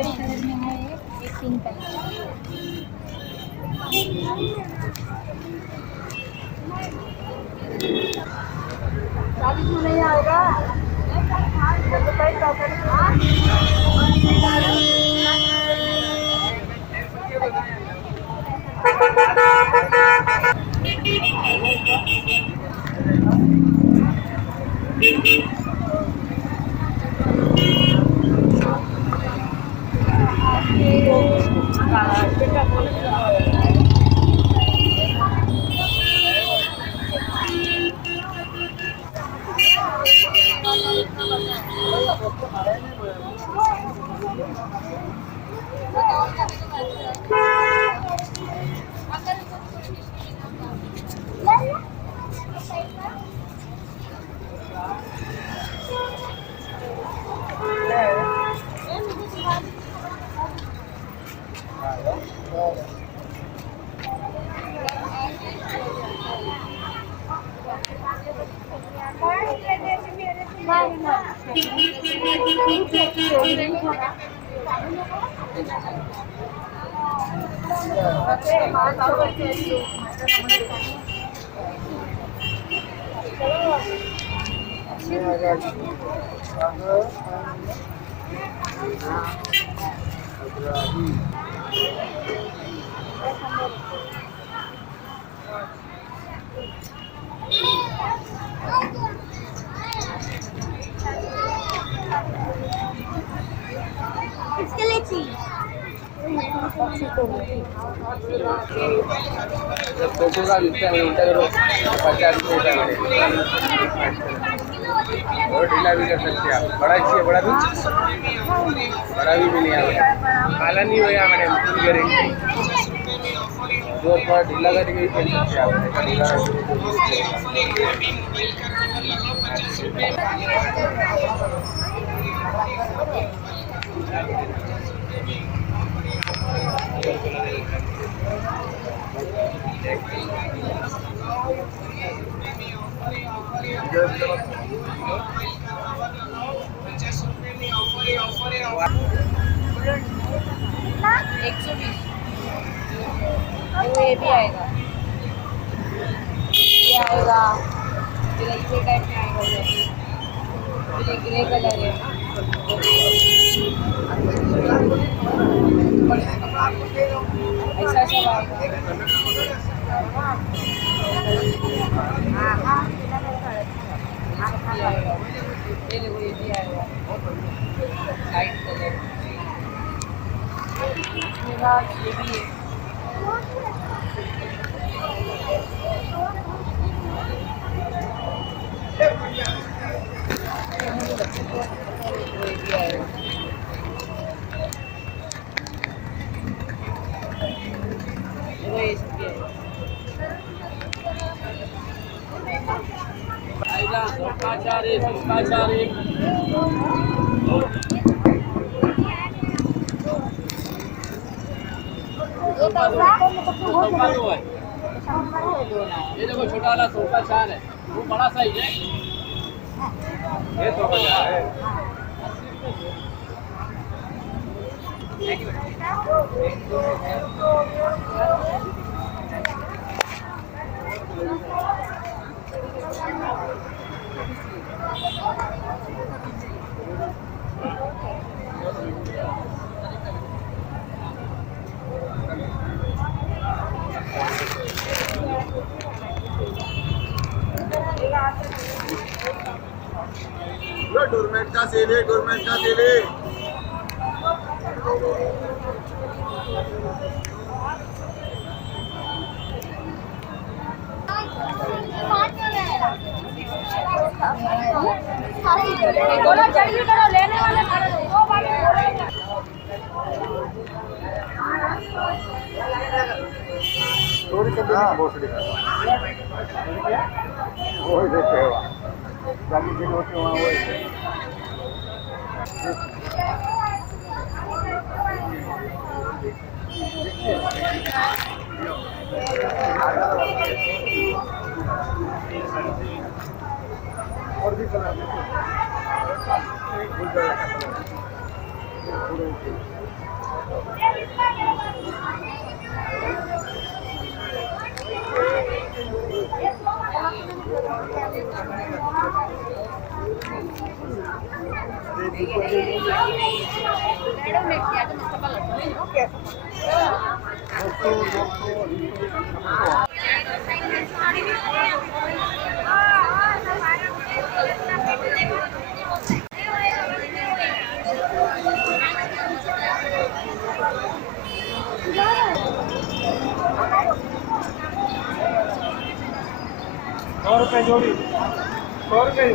बड़ी कलर में है, एक पिंक कलर। चालीस में नहीं आएगा। इसके लिए चाहिए पैसे का लिखते हैं उल्टा करो 50 रुपये और ढीला भी कर सकते हैं आप। बड़ा चाहिए बड़ा भी मिलेगा काला नहीं होगा मैडम पूरी गारंटी। जो थोड़ा ढीला करके भी पहन सकते हैं आप। ढीला ये भी आएगा, ये आएगा, फिर ऐसे टाइप में आएगा, फिर ये ग्रे कलर है। ऐसा सब आएगा। ये देखो ये भी आएगा लाइट कलर। ये भी है। ये देखो छोटा वाला सोफा चार है, वो बड़ा साइज है। ये सोफा चार है। डोरमेट का सेल है, डोरमेट का सेल है। लेने वाले थोड़ी सी भोसड़ी वही देते हो बाकी दिन होते वहाँ वही और भी कलर ₹100 जोड़ी, ₹100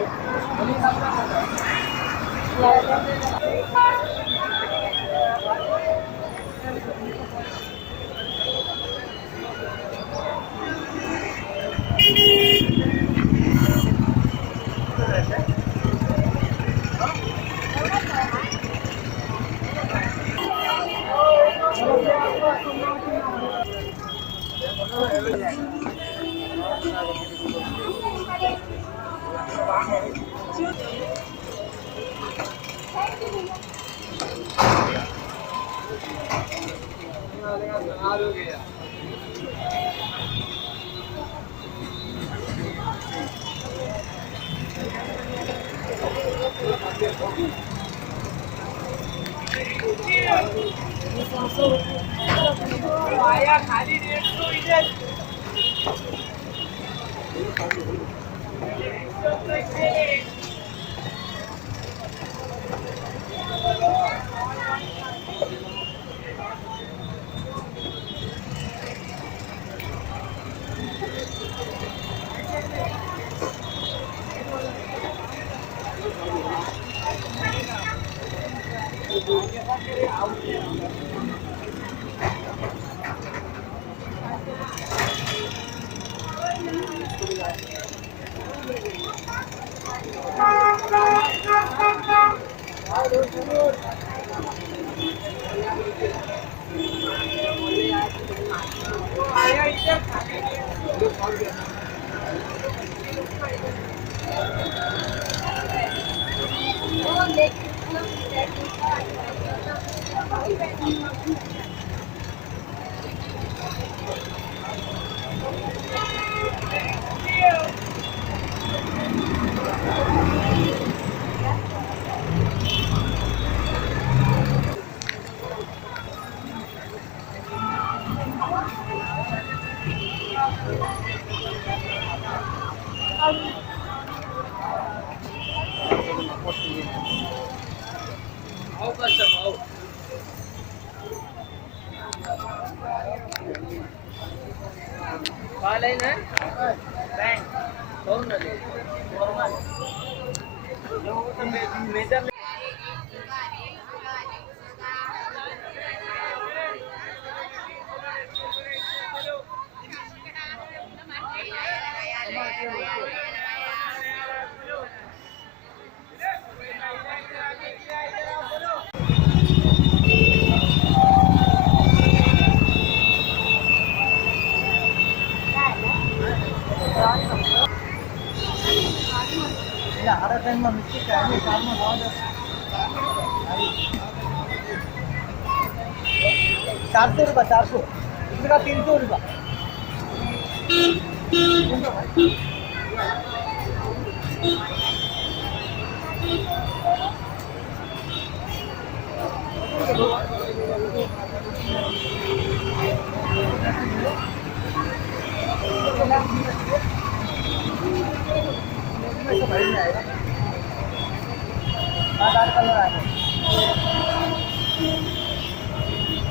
₹400, ₹400 इसमें का ₹300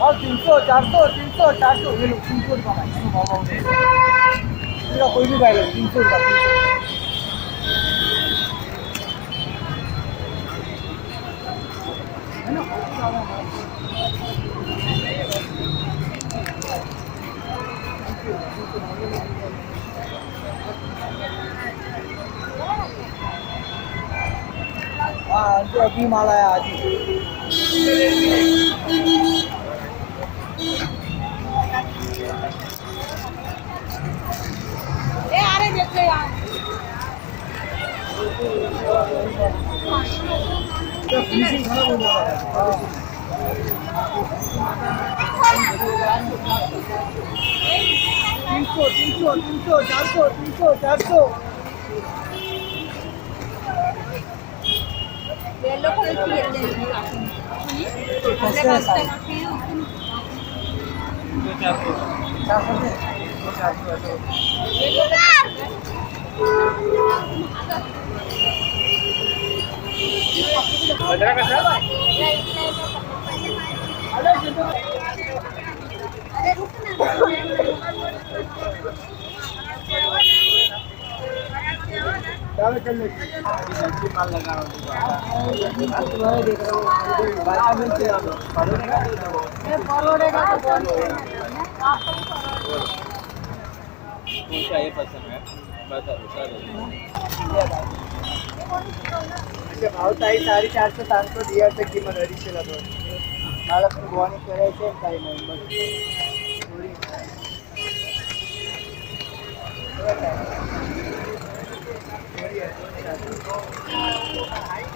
और 300 400 300 400 ये लो ₹300 का इसका कोई भी बैग है ₹300 है ना। हाँ जो अभी माल आया आज ही देखते यार फिनिशिंग खराब हो जा रहा है। 300 300 300 400 300 400 येलो कलर की लेते हैं कैसे है साड़ी? 400 में 400 ऐसा। गजरा कैसा है? चलो चल लेते हैं। अभी सब्जी माल लगा रहा हूँ। तुम्हारे देख रहा हूँ। बात मिलती है आप लोग। परोड़ेगा तो कौन सा ये पसंद है? बता बता दो। म्हणजे भाव ताई 450 सांगतो दियाचं किंमत 250 ला दोन. मला पण गोवानी करायचे काही नाही बस.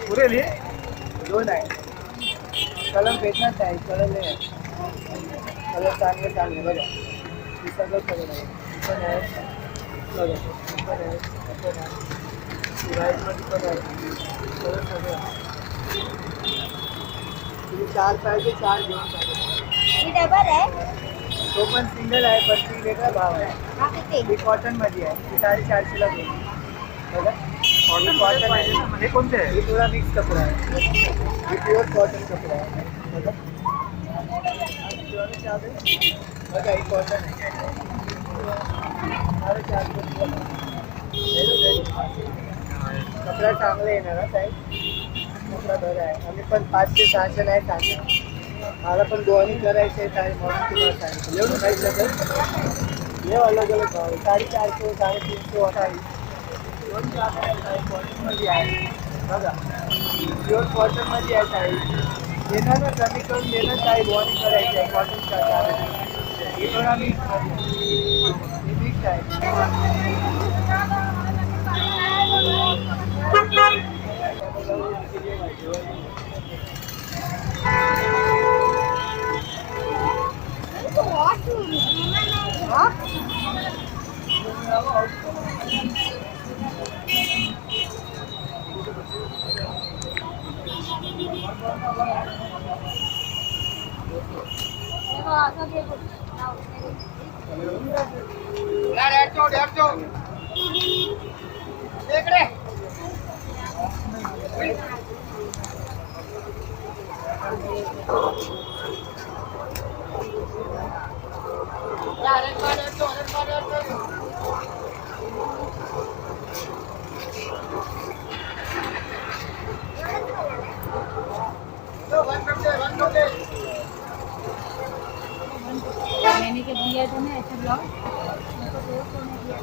पुरे ले दोन आहे. कलर भेटणार आहे कलर नाही. कलर चांगले चांगले बघा. हे सगळं कलर आहे. पण आहे. बघा. पण आहे. पण आहे. व्हाईटमध्ये पण आहे. कलर सगळं आहे. तुम्ही 4 पाहिजे 4 घेऊन टाका. ही डबल आहे तो पण सिंगल आहे पण ती वेगळा भाव आहे. हा किती ही कॉटनमध्ये आहे. ती 450 ला देईल. बघा. कॉटन आहे. हे कोणते आहे? ही थोडा मिक्स कपडा आहे. ही प्युअर कॉटन कपडा आहे. बघा. बघा ही कॉटन आहे. 450 कपडा चांगला येणार हा साहेब. कपडा बरा आहे. आम्ही पण 500-600 नाही सांगणार. मला पण दोन्ही करायचे आहे म्हणून तुम्हाला सांगितलं. एवढं काही सगळं हे अलग अलग भाव आहे. 450 350 असा आहे. दोन कॉटनमध्ये आहे बघा. प्युअर कॉटनमध्ये आहे साईज. देणार ना कमी करून देणार काही दोन्ही करायचे आहे कॉटनच्या चालेल. हे थोडा मिक्समध्ये हे मिक्स आहे. मैंने के दिया था ना ऐसे ब्लाउज मेरे को 200 में दिया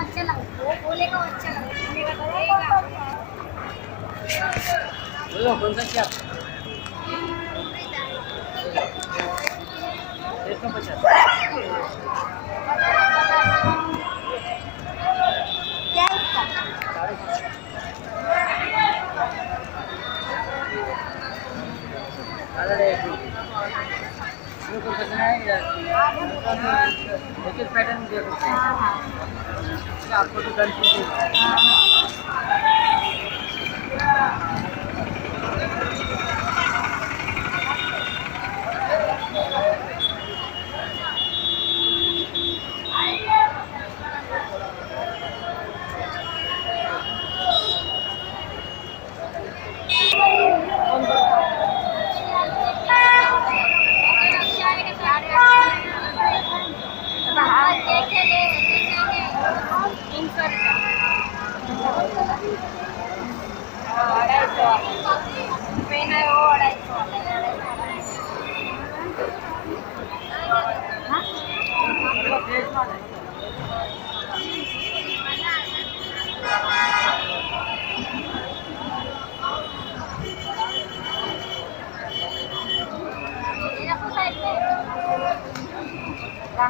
अच्छा लगा वो बोलेगा अच्छा लगा बोलेगा बोलो कौन सा क्या? 150 क्या है इसका पैटर्न दे सकते हैं आपको तो कंफ्यूज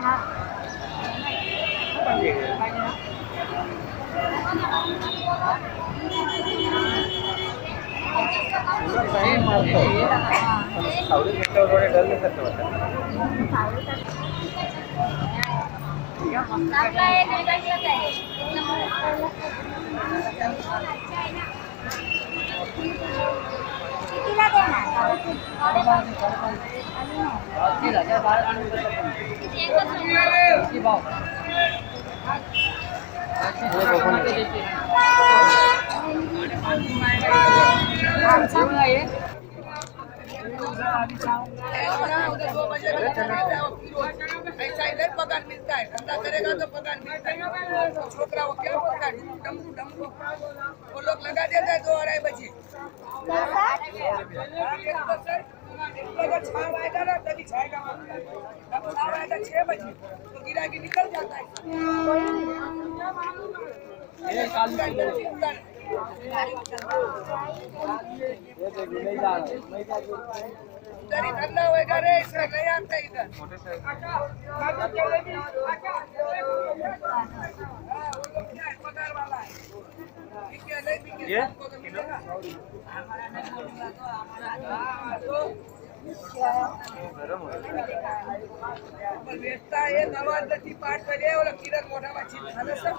हा पण वेगळे. पाहिजे ना तुला time मारतो. पण सावलीत बसल्यावर थोडे डलल्यासारखं वाटतं. चांगला आहे चांगलाच आहे कितीला देणार किती भाव ऐसा इधर पगार मिलता है धंधा करेगा तो पगार मिलता है छोकरा वो क्या पगार डमरू डमरू वो लोग लगा देता है 2-2.5 बजे छाव आएगा ना तभी छाएगा जब छाव आएगा 6 बजे तो गिरागी निकल जाता है इधर धंधा होएगा रे इसका नहीं आता इधर पगार वाला है ये बेचता है नवाजी पाठ करे और किरण मोटा मच्छी खाना सब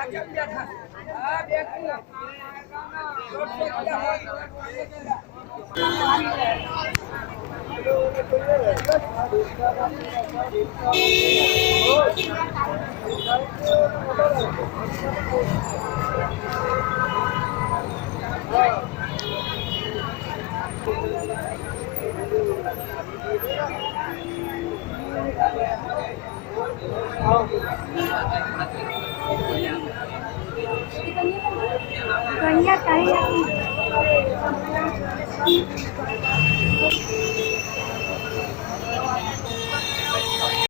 आजम क्या था हाँ देखो कन्या काही